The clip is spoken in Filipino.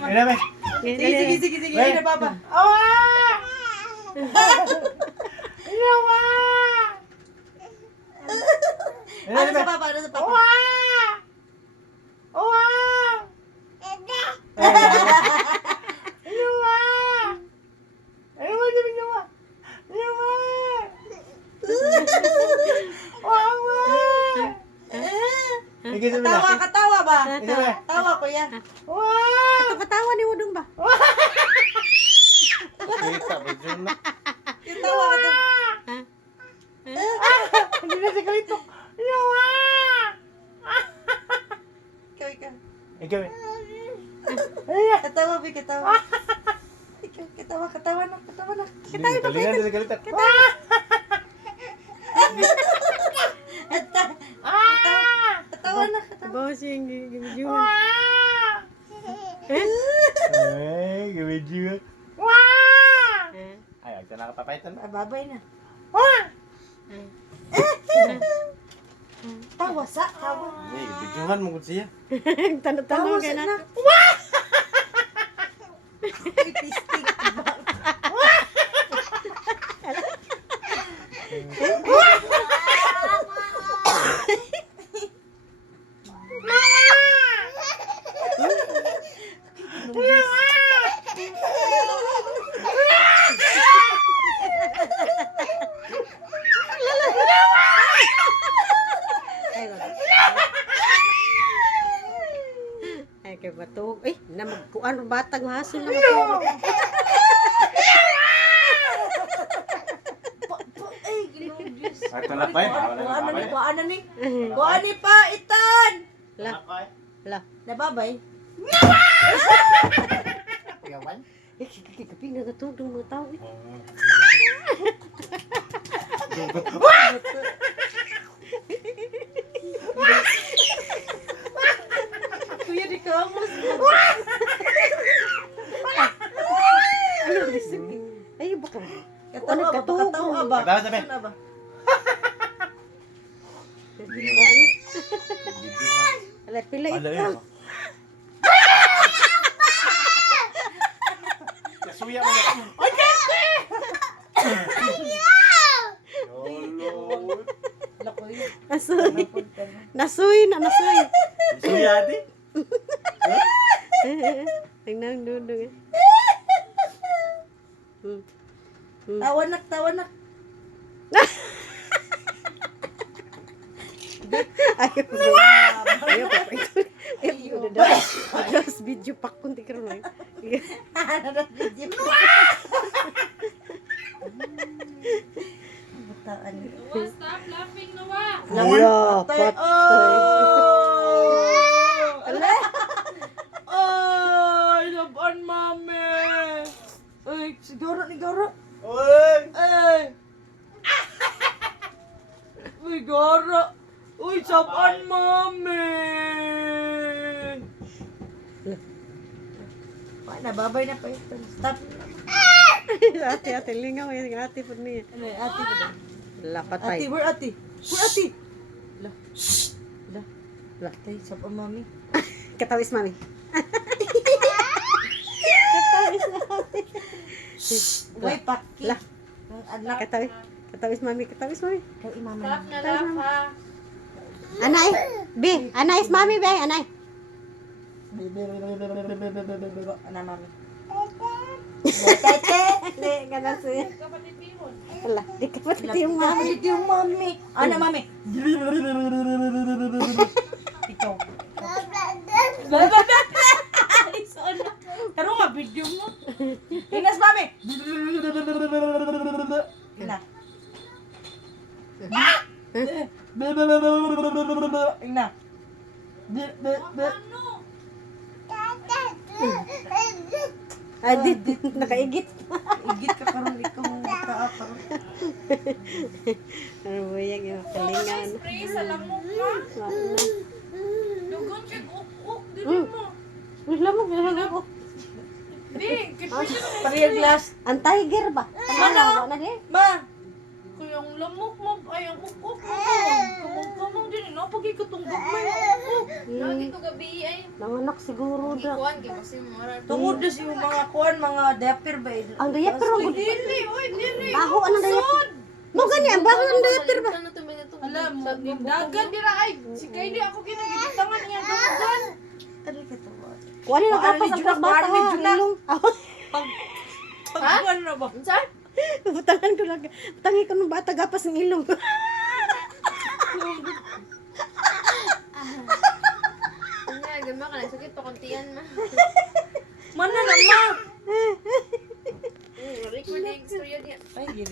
naman. Ayun na, Sige. Ayun na, Papa. Ano sa Papa? Katawa ba? Tawa ko yan. Katawa ni Udong ba? Katawa ka. Hindi na si Kalito. Ikaw eh. Katawa, Bi, katawa. Katawa na. Galingan na si Kalito. Katawa na. Bawas yung gibijuan. Ay, gawin juga. Ay, agta na kapapaitan. Babay na. Tawa. Ay, bijuhan mo kung siya. Tanong kayo na. Pisting. Ay, kay bato. Eh, na magkuan batang hasol na. Ay, ito na pa eh. Kuha ni pa, Itan. La. Nababay. Eh, kaping nagatugong mga tao. Kuya, di ka amos. Ay, baka. Katawa ba? Katawa sabi. Ano ba? Ala, pila Ala ito. yun. Kasuya mo na. Ay, kasi! Nasuy. Nasuy. Kasuya ati? Tingnan dudong eh. Tawa nak. Ayaw po. Tapos video pak kunti ka rin. Ano na video? Butaan. Stop laughing, Noah. Lala, patay. Ala! Ay, laban, mami! Ay, si Garo ni Garo. Uy! Ay! Uy, Garo! Uy, saban, mami! Ay, nababay na pa ito. Stop. Ate, lingaw yan. Ate po niya. Ano, ate ba? Lala, Ate, patay. where ate? Where ate? La. La. La. Tay, saban, mami. Katawis, mami. Uy, paki. La. Ang anak. Katawis, mami. Kay mama. Stop na laugh, ha. Anay. Be, anay is mami, be. Anay. Ano, mami? Tete! Hindi, ganun siya. Kapatid Pihon. Wala, di ka pati yung mami. Kapatid yung mami. Ano, mami? Ikaw. Pero nga, video mo. Inas, mami. Ina. Ina. Ay, di, nakaigit. Igit ka karon ikaw kaapa. Ano ba yan, yung kalingan. Spray sa lamok, ha. Dugon kay uk-uk. Dili mo. Uy, lamok, lamok. Di, kipin na Pareha glass. Ang tiger ba? Ano? Na din? Ma. Kuya ang lamok mo, ay ang ukok mo. Kamong din, napagi ko itong gagmay na ukok. Lagi ko gabi ay. Nanganak siguro da. Ikuan kay kasi mura. Tungod na siya mga kuan, mga diaper ba? Ang diaper Uy, mo. dili, uy, dili. Baho ang diaper. Mo gani ang baho ang diaper ba? Ano to ba ito? Alam mo, dagan dira ay. Si Kay di ako ginagitangan niya dagan. Ano ka to ba? Kuan na Paano dapat ni sa Junak? bata. Paano ni Junak? Ilong. Pag kuan na ba? Saan? Butangan ko lang. Butangi ko ng bata gapas ng ilong. Nga, gama ka na. Sakit pa kontiyan ma. Mana naman? Record na yung istorya niya. Ay,